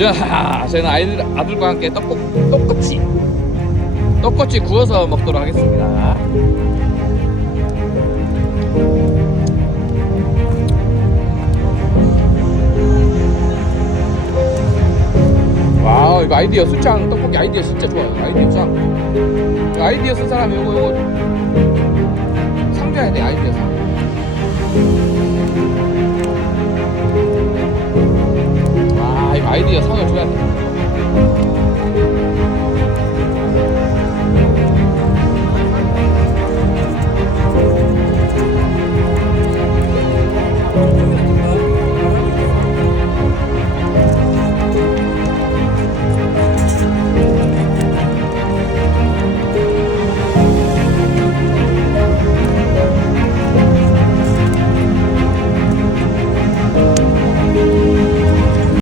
자, 저희는 아들과 함께 떡꼬치 구워서 먹도록 하겠습니다. 와우, 이거 아이디어 수창 떡볶이 아이디어 진짜 좋아요. 아이디어 짱. 아이디어 쓴 사람이 요거 상자야 돼. 아이디어 상. 아, 이거 아이디어 상을 줘야 돼.